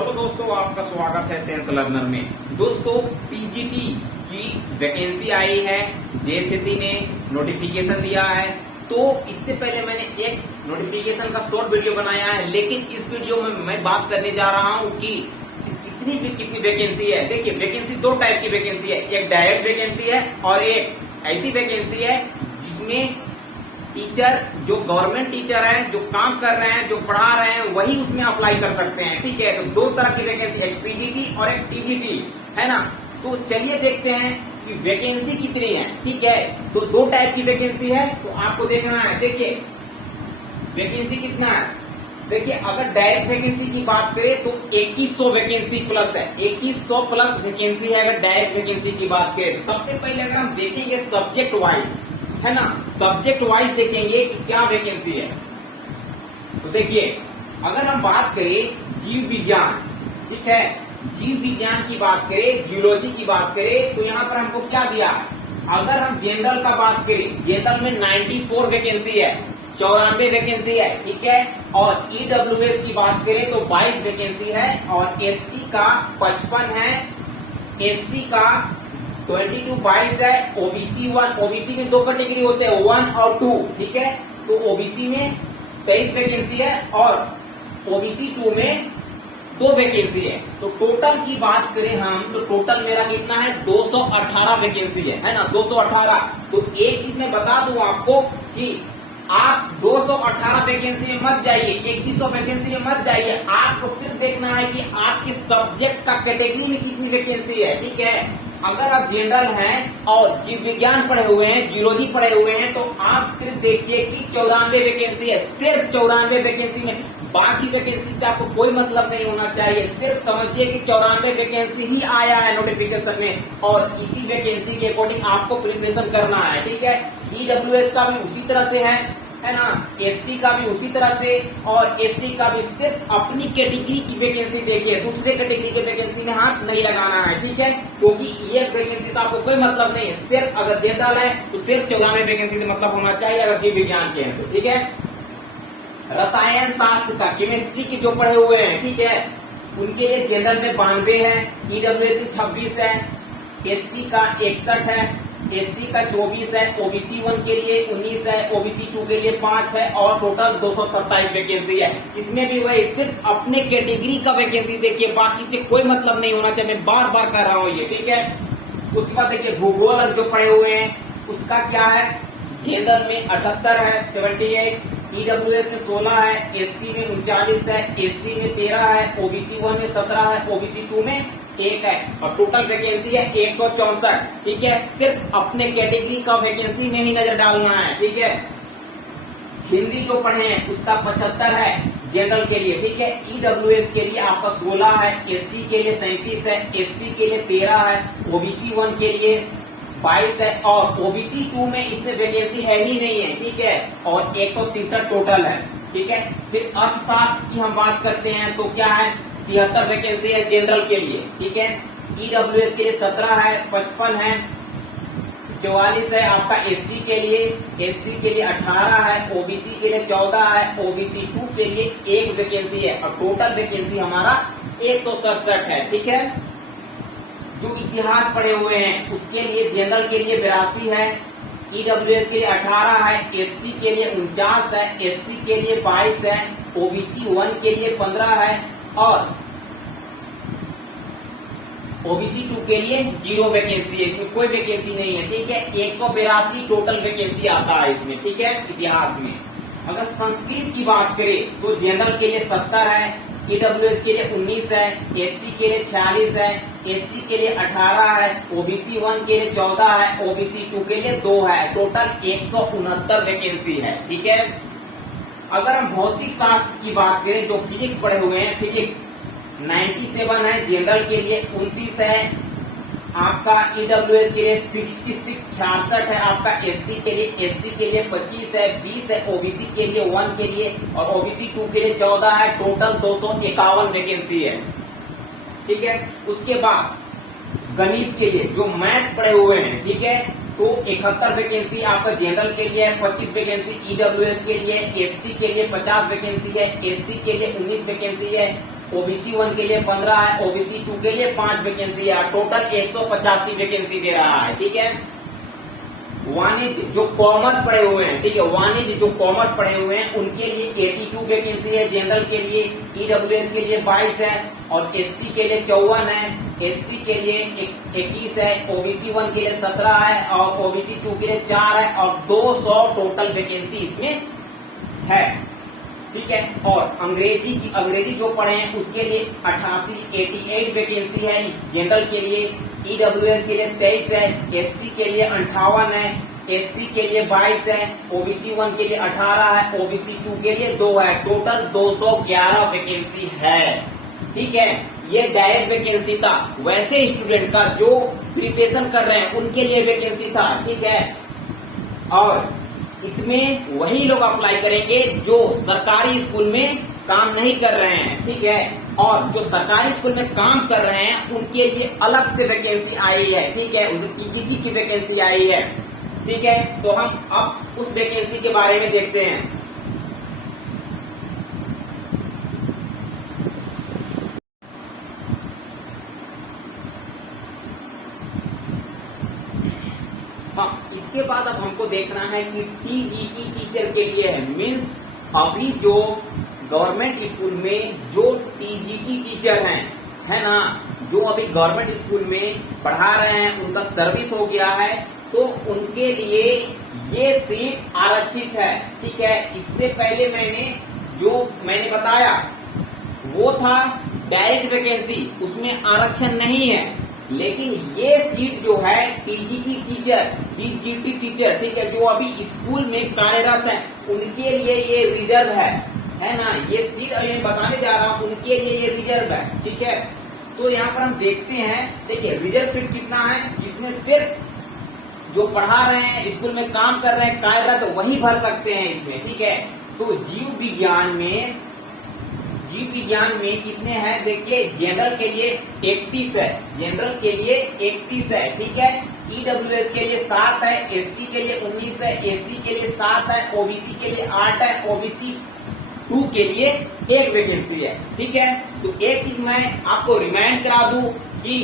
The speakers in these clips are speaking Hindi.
हेलो दोस्तों, आपका स्वागत है सेंस लर्नर में। दोस्तों, पीजीटी की वैकेंसी आई है, जेएसएससी ने नोटिफिकेशन दिया है। तो इससे पहले मैंने एक नोटिफिकेशन का शॉर्ट वीडियो बनाया है, लेकिन इस वीडियो में मैं बात करने जा रहा हूं कि कितनी वैकेंसी है। देखिए, वैकेंसी दो टाइप की वैकेंसी है, एक डायरेक्ट वैकेंसी है और एक ऐसी वैकेंसी है जिसमें टीचर जो गवर्नमेंट टीचर है, जो काम कर रहे हैं, जो पढ़ा रहे हैं, वही उसमें अप्लाई कर सकते हैं। ठीक है, तो दो तरह की वैकेंसी, एक पीजीटी और एक टीजीटी है ना। तो चलिए देखते हैं कि वैकेंसी कितनी है। ठीक है, तो दो टाइप की वैकेंसी है, तो आपको देखना है। देखिए वैकेंसी कितना है। देखिए, अगर डायरेक्ट वैकेंसी की बात करें तो 2100 वैकेंसी प्लस है, 2100 प्लस वैकेंसी है अगर डायरेक्ट वैकेंसी की बात करें। तो सबसे पहले अगर हम देखेंगे सब्जेक्ट वाइज, है ना, सब्जेक्ट वाइज देखेंगे कि क्या वैकेंसी है। तो देखिए, अगर हम बात करें जीव विज्ञान, ठीक है, जीव विज्ञान की बात करें, जियोलॉजी की बात करें, तो यहाँ पर हमको क्या दिया है। अगर हम जनरल का बात करें, जनरल में 94 वैकेंसी है, 94 वैकेंसी है। ठीक है, और ईडब्ल्यूएस की बात करें तो 22 वैकेंसी है, और एसटी का 55 है, एससी का 22 है, ओबीसी 1, ओबीसी में दो कैटेगरी होते हैं, 1 और 2। ठीक है, तो ओबीसी में 23 वैकेंसी है और ओबीसी 2 में 2 वैकेंसी है। तो टोटल की बात करें हम, तो टोटल मेरा कितना है, 218 वैकेंसी है ना, 218। तो एक चीज मैं बता दूं आपको कि आप 218 वैकेंसी में मत जाइए, 2100 वैकेंसी में मत जाइए। आपको सिर्फ देखना है कि आपके सब्जेक्ट का कैटेगरी में कितनी वैकेंसी है। ठीक है, अगर आप जनरल हैं और जीव विज्ञान पढ़े हुए हैं, जियोलॉजी पढ़े हुए हैं, तो आप सिर्फ देखिए कि 94 वैकेंसी है, सिर्फ 94 वैकेंसी में। बाकी वैकेंसी से आपको कोई मतलब नहीं होना चाहिए। सिर्फ समझिए कि 94 वैकेंसी ही आया है नोटिफिकेशन में, और इसी वैकेंसी के अकॉर्डिंग आपको प्रिपरेशन करना है। ठीक है, ईडब्ल्यूएस का भी उसी तरह से है ना, एसटी का भी उसी तरह से, और एससी का भी। सिर्फ अपनी कैटेगरी की वैकेंसी देखिए, दूसरे कैटेगरी के वैकेंसी में हाथ नहीं लगाना है। ठीक है, क्योंकि ये वैकेंसी से आपको कोई मतलब नहीं है। सिर्फ अगर जनरल है तो सिर्फ 94 वैकेंसी से मतलब होना चाहिए, अगर जीव विज्ञान के हैं तो। ठीक है, रसायन शास्त्र का, केमिस्ट्री के जो पढ़े हुए हैं, ठीक है, उनके लिए जनरल में 92 है, ईडब्ल्यूएस में 26 है, एसटी का 61 है, एससी का 24 है, ओबीसी 1 के लिए 19 है, ओबीसी 2 के लिए 5 है, और टोटल 227 वैकेंसी है। इसमें भी वही सिर्फ अपने कैटेगरी का वैकेंसी देखिए, बाकी से कोई मतलब नहीं होना चाहिए। मैं बार बार कर रहा हूँ ये। ठीक है, उसके बाद देखिए भूगोल जो पढ़े हुए हैं उसका क्या है। जनरल में 78 है, 78, ईडब्ल्यूएस में 16 है, एसपी में 39 है, एससी में 13 है, ओबीसी 1 में 17 है, ओबीसी 2 में 1 है, और टोटल वैकेंसी है 164। ठीक है, सिर्फ अपने कैटेगरी का वैकेंसी में ही नजर डालना है। ठीक है, हिंदी जो पढ़े हैं उसका 75 है जनरल के लिए। ठीक है, ईडब्ल्यूएस के लिए आपका 16 है, एसटी के लिए 37 है, एससी के लिए 13 है, ओबीसी 1 के लिए 22 है, और ओबीसी 2 में इसमें वैकेंसी है ही नहीं है। ठीक है, और 163 टोटल है। ठीक है, फिर अर्थशास्त्र की हम बात करते हैं तो क्या है, 73 वैकेंसी है जनरल के लिए। ठीक है, ईडब्ल्यूएस के लिए 17 है, 55 है, 44 है आपका एसटी के लिए, एससी के लिए 18 है, ओबीसी के लिए 14 है, ओबीसी 2 के लिए 1 वैकेंसी है, और टोटल वैकेंसी हमारा 167 है। ठीक है, जो इतिहास पढ़े हुए हैं उसके लिए जनरल के लिए 82 है, ईडब्ल्यूएस के लिए 18 है, एसटी के लिए 49 है, एससी के लिए 22 है, ओबीसी 1 के लिए 15 है, और ओबीसी 2 के लिए 0 वैकेंसी है। इसमें कोई वैकेंसी नहीं है। ठीक है, 182 टोटल वैकेंसी आता है इसमें। ठीक है, इतिहास में। अगर संस्कृत की बात करें तो जनरल के लिए 70 है, ईडब्ल्यूएस के लिए 19 है, एसटी के लिए 46 है, एससी के लिए 18 है, ओबीसी 1 के लिए 14 है, ओबीसी 2 के लिए 2 है, टोटल 169 वैकेंसी है। ठीक है, अगर हम भौतिक शास्त्र की बात करें, जो फिजिक्स पढ़े हुए हैं, फिजिक्स 97 है, जनरल के लिए 29 है, आपका ईडब्ल्यूएस के लिए 66 है, आपका एसटी के लिए, एससी के लिए 25 है, 20 है, ओबीसी के लिए 1 के लिए, और ओबीसी 2 के लिए 14 है, टोटल 251 वैकेंसी है। ठीक है, उसके बाद गणित के लिए जो मैथ पढ़े हुए हैं, ठीक है, तो 71 वैकेंसी आपका जनरल के लिए है, 25 वैकेंसी ईडब्ल्यूएस के लिए, एसटी के लिए 50 वैकेंसी है, एससी के लिए 19 वैकेंसी है, ओबीसी 1 के लिए 15 है, ओबीसी 2 के लिए 5 वैकेंसी है, टोटल 185 वैकेंसी दे रहा है। ठीक है, वाणिज्य जो कॉमर्स पढ़े हुए हैं, ठीक है, वाणिज्य जो कॉमर्स पढ़े हुए हैं उनके लिए 82 वैकेंसी है, जनरल के लिए, ईडब्ल्यूएस के लिए 22 है और एसटी के लिए 54 है, एससी के लिए 21 है, ओबीसी 1 के लिए 17 है और ओबीसी 2 के लिए 4 है और 200 टोटल वैकेंसी इसमें है। ठीक है, और अंग्रेजी जो पढ़े हैं उसके लिए 88 वैकेंसी है, जनरल के लिए, ईडब्ल्यूएस के लिए 23 है, एसटी के लिए 58 है, एससी के लिए 22 है, ओबीसी 1 के लिए 18 है, ओबीसी 2 के लिए 2 है, टोटल 211 वैकेंसी है। ठीक है, ये डायरेक्ट वैकेंसी था, वैसे स्टूडेंट का जो प्रिपरेशन कर रहे हैं उनके लिए वैकेंसी था। ठीक है, और इसमें वही लोग अप्लाई करेंगे जो सरकारी स्कूल में काम नहीं कर रहे हैं। ठीक है, और जो सरकारी स्कूल में काम कर रहे हैं उनके लिए अलग से वैकेंसी आई है। ठीक है, टीजीटी की वैकेंसी आई है। ठीक है, तो हम अब उस वैकेंसी के बारे में देखते हैं। हाँ, इसके बाद अब हमको देखना है कि टीजीटी टीचर के लिए है, मीन्स अभी जो गवर्नमेंट स्कूल में जो टीजीटी टीचर हैं, है ना, जो अभी गवर्नमेंट स्कूल में पढ़ा रहे हैं उनका सर्विस हो गया है तो उनके लिए ये सीट आरक्षित है। ठीक है, इससे पहले मैंने बताया वो था डायरेक्ट वैकेंसी, उसमें आरक्षण नहीं है, लेकिन ये सीट जो है टीजीटी टीचर, ठीक है, जो अभी स्कूल में कार्यरत है उनके लिए ये रिजर्व है ना, ये सीट अभी मैं बताने जा रहा हूँ, उनके लिए ये रिजर्व है। ठीक है, तो यहाँ पर हम देखते हैं, देखिए रिजर्व सीट कितना है, जिसमें सिर्फ जो पढ़ा रहे हैं, स्कूल में काम कर रहे हैं, कार्यरत, तो वही भर सकते हैं इसमें। ठीक है, तो जीव विज्ञान में कितने हैं, देखिए जनरल के लिए 31 है, जनरल के लिए 31 है। ठीक है, ईडब्ल्यूएस के लिए 7 है, एसटी के लिए 19 है, एससी के लिए 7 है, ओबीसी के लिए 8 है, ओबीसी 2 के लिए 1 वैकेंसी है। ठीक है, तो एक चीज मैं आपको रिमाइंड करा दूं कि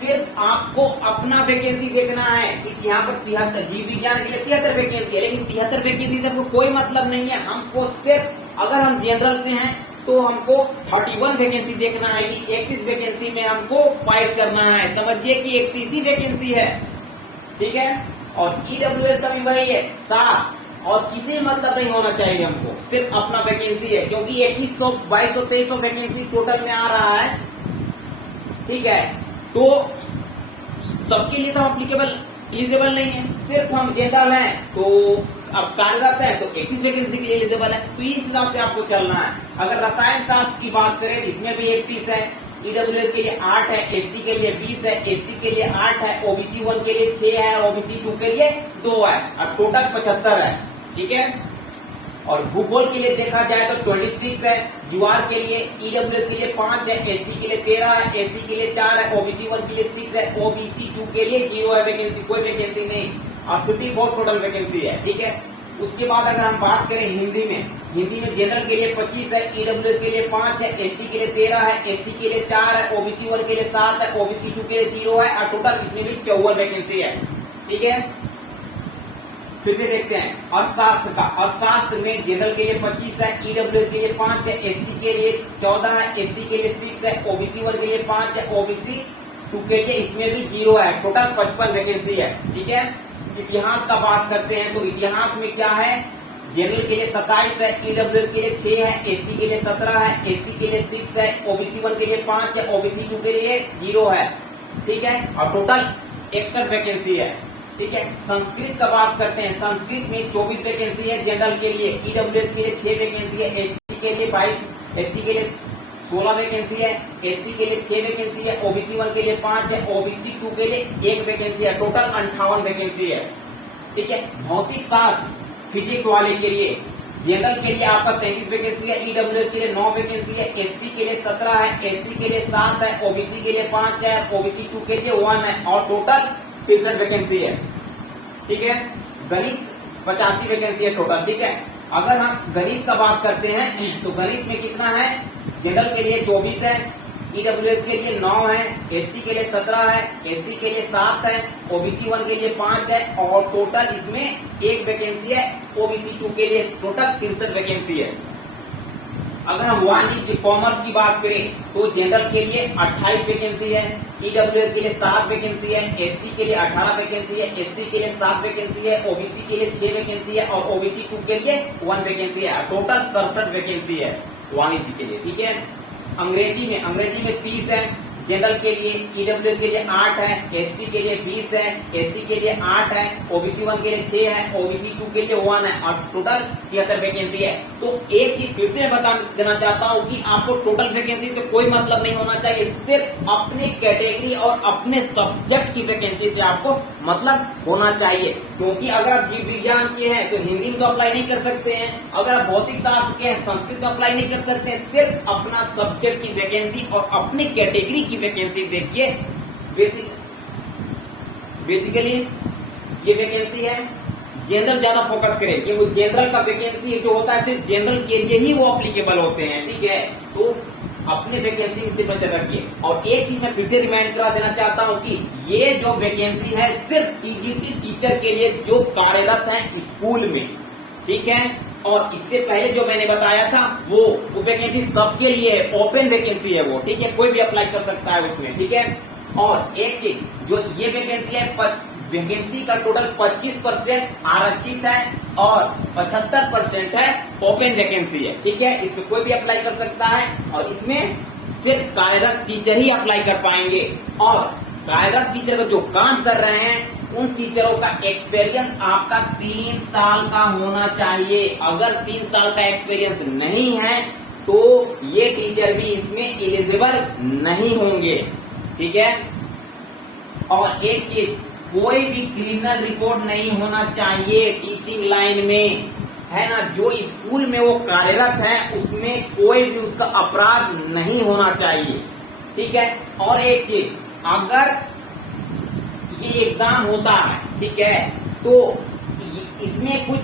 सिर्फ आपको अपना वैकेंसी देखना है कि यहाँ पर 73 जीव विज्ञान के लिए 73 वैकेंसी है, लेकिन 73 वैकेंसी से आपको कोई मतलब नहीं है। हमको सिर्फ अगर हम जनरल से हैं तो हमको 31 वैकेंसी देखना है कि 31 वैकेंसी में हमको फाइट करना है। समझिए कि 31 ही वैकेंसी है। ठीक है, और ईडब्ल्यूएस का भी वही है 7, और किसी मतलब नहीं होना चाहिए, हमको सिर्फ अपना वैकेंसी है, क्योंकि 2100, 2200, 2300 वैकेंसी टोटल में आ रहा है। ठीक है, तो सबके लिए तो एप्लीकेबल एलिजिबल नहीं है, सिर्फ हम जनरल हैं तो अब कार्यरत है तो 21 वैकेंसी के लिए एलिजिबल है, तो इस हिसाब से आपको चलना है। अगर रसायन शास्त्र की बात करें इसमें भी 31 है, ईडब्ल्यूएस के लिए 8 है, एसटी के लिए 20 है, एससी के लिए 8 है, ओबीसी 1 के लिए 6 है, ओबीसी 2 के लिए 2 है, और टोटल 75 है। ठीक है, और भूगोल के लिए देखा जाए तो 26 है, जुआर के लिए, ईडब्ल्यूएस के लिए 5 है, एसटी के लिए 13 है, एससी के लिए 4 है, ओबीसी 1 के लिए 6 है, ओबीसी 2 के लिए 0 है वैकेंसी, कोई वैकेंसी नहीं, और 54 टोटल वैकेंसी है। ठीक है, उसके बाद अगर हम बात करें हिंदी में जनरल के लिए 25 है, ईडब्ल्यूएस के लिए 5 है, एसटी के लिए 13 है, एससी के लिए 4 है, ओबीसी 1 के लिए 7 है, ओबीसी 2 के लिए 0 है, और टोटल इसमें भी 54 वैकेंसी है। ठीक है, फिर से देखते हैं अर्थशास्त्र में जनरल के लिए 25 है, ईडब्ल्यूएस के लिए 5 है, एसटी के लिए 14 है, एससी के लिए 6 है, ओबीसी 1 के लिए 5 है, ओबीसी 2 के लिए इसमें भी 0 है, टोटल 55 वैकेंसी है। ठीक है, इतिहास का बात करते हैं तो इतिहास में क्या है, जनरल के लिए 27 है, ईडब्ल्यूएस के लिए 6 है, एसटी के लिए 17 है, एससी के लिए 6 है, ओबीसी 1 के लिए 5 है, ओबीसी 2 के लिए 0 है। ठीक है, और टोटल 61 वैकेंसी है। ठीक है, संस्कृत का बात करते हैं, संस्कृत में 24 वैकेंसी है जनरल के लिए, ईडब्ल्यूएस के लिए 6 वैकेंसी है, एसटी के लिए 22, एसटी के लिए 16 वैकेंसी है, एससी के लिए 6 वैकेंसी है, ओबीसी 1 के लिए 5 है, ओबीसी 2 के लिए 1 वैकेंसी है, टोटल 58 वैकेंसी है। ठीक है, भौतिक शास्त्र फिजिक्स वाले के लिए जनरल के लिए आपका 33 वैकेंसी है, ईडब्ल्यूएस के लिए 9 वैकेंसी है, एसटी के लिए 17 है, एससी के लिए 7 है, ओबीसी के लिए 5 है, ओबीसी 2 के लिए 1 है, और टोटल 63 वैकेंसी है। ठीक है, गणित 85 वैकेंसी है टोटल। ठीक है, अगर हम गणित का बात करते हैं तो गणित में कितना है, जनरल के लिए 24 है, ईडब्ल्यूएस के लिए 9 है, एसटी के लिए 17 है, एससी के लिए 7 है, ओबीसी 1 के लिए 5 है और टोटल इसमें एक वैकेंसी है, ओबीसी 2 के लिए टोटल 63 वैकेंसी है। अगर हम वाणिज्य कॉमर्स की बात करें तो जनरल के लिए 28 वैकेंसी है, ईडब्ल्यूएस के लिए 7 वैकेंसी है, एसटी के लिए 18 वैकेंसी है, एससी के लिए 7 वैकेंसी है, ओबीसी के लिए 6 वैकेंसी है और ओबीसी 2 के लिए 1 वैकेंसी है। टोटल 67 वैकेंसी है वाणिज्य के लिए, ठीक है। अंग्रेजी में 30 है, जनरल के लिए, ईडब्ल्यूएस के लिए 8 है, एसटी के लिए 20 है, एससी के लिए 8 है, ओबीसी 1 के लिए 6 है, ओबीसी 2 के लिए 1 है और टोटल 73 वैकेंसी है। तो एक ही फिर से बता देना चाहता हूं कि आपको टोटल वैकेंसी से कोई मतलब नहीं होना चाहिए, सिर्फ अपने कैटेगरी और अपने सब्जेक्ट की वैकेंसी से आपको मतलब होना चाहिए। क्योंकि अगर आप जीव विज्ञान के हैं तो हिंदी में तो अप्लाई नहीं कर सकते हैं, अगर आप भौतिक शास्त्र के हैं संस्कृत में अप्लाई नहीं कर सकते हैं। सिर्फ अपना सब्जेक्ट की वैकेंसी और अपनी कैटेगरी की वैकेंसी देखिए। बेसिकली ये वैकेंसी है, जनरल ज्यादा फोकस करें क्योंकि जनरल का वैकेंसी जो होता है सिर्फ जनरल के लिए ही वो अप्लीकेबल होते हैं, ठीक है। तो अपने वैकेंसी से नजर रखिए। और एक चीज मैं फिर से रिमाइंड करा देना चाहता हूं कि ये जो वैकेंसी है सिर्फ टीजीटी टीचर के लिए जो कार्यरत है स्कूल में, ठीक है। और इससे पहले जो मैंने बताया था वो वैकेंसी सबके लिए है, ओपन वैकेंसी है वो, ठीक है, कोई भी अप्लाई कर सकता है उसमें, ठीक है। और एक चीज जो ये वैकेंसी है, वैकेंसी का टोटल 25% आरक्षित है और 75% है ओपन वैकेंसी है, ठीक है। इसमें कोई भी अप्लाई कर सकता है और इसमें सिर्फ कार्यरत टीचर ही अप्लाई कर पाएंगे। और कार्यरत टीचर का जो काम कर रहे हैं उन टीचरों का एक्सपीरियंस आपका 3 साल का होना चाहिए। अगर 3 साल का एक्सपीरियंस नहीं है तो ये टीचर भी इसमें एलिजिबल नहीं होंगे, ठीक है। और एक चीज, कोई भी क्रिमिनल रिकॉर्ड नहीं होना चाहिए टीचिंग लाइन में, है ना। जो स्कूल में वो कार्यरत है उसमें कोई भी उसका अपराध नहीं होना चाहिए, ठीक है। और एक चीज, अगर ये एग्जाम होता है, ठीक है, तो इसमें कुछ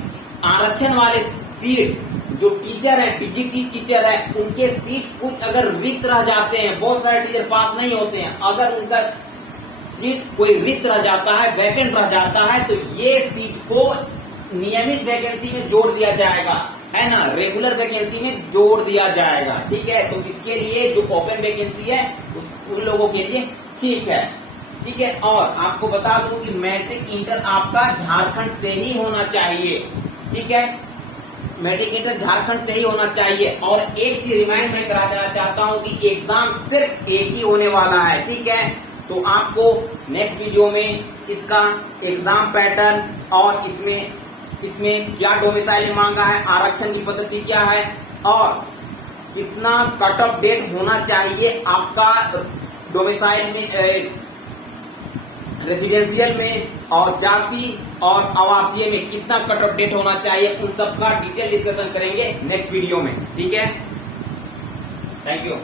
आरक्षण वाले सीट जो टीचर है, टीजीटी टीचर है, उनके सीट कुछ अगर रिक्त रह जाते हैं, बहुत सारे टीचर पास नहीं होते हैं, अगर उनका सीट कोई रिक्त रह जाता है, वैकेंट रह जाता है, तो ये सीट को नियमित वैकेंसी में जोड़ दिया जाएगा, है ना, रेगुलर वैकेंसी में जोड़ दिया जाएगा, ठीक है। तो इसके लिए जो ओपन वैकेंसी है उन लोगों के लिए ठीक है, ठीक है। और आपको बता दूं कि मैट्रिक इंटर आपका झारखंड से ही होना चाहिए, ठीक है, मैट्रिक इंटर झारखंड से ही होना चाहिए। और एक चीज रिमाइंड मैं करा देना चाहता हूं कि एग्जाम सिर्फ एक ही होने वाला है, ठीक है। तो आपको नेक्स्ट वीडियो में इसका एग्जाम पैटर्न और इसमें क्या डोमिसाइल मांगा है, आरक्षण की पद्धति क्या है और कितना कट ऑफ डेट होना चाहिए आपका डोमिसाइल में, रेसिडेंशियल में और जाति और आवासीय में कितना कट ऑफ डेट होना चाहिए, उन सब का डिटेल डिस्कशन करेंगे नेक्स्ट वीडियो में, ठीक है। Thank you.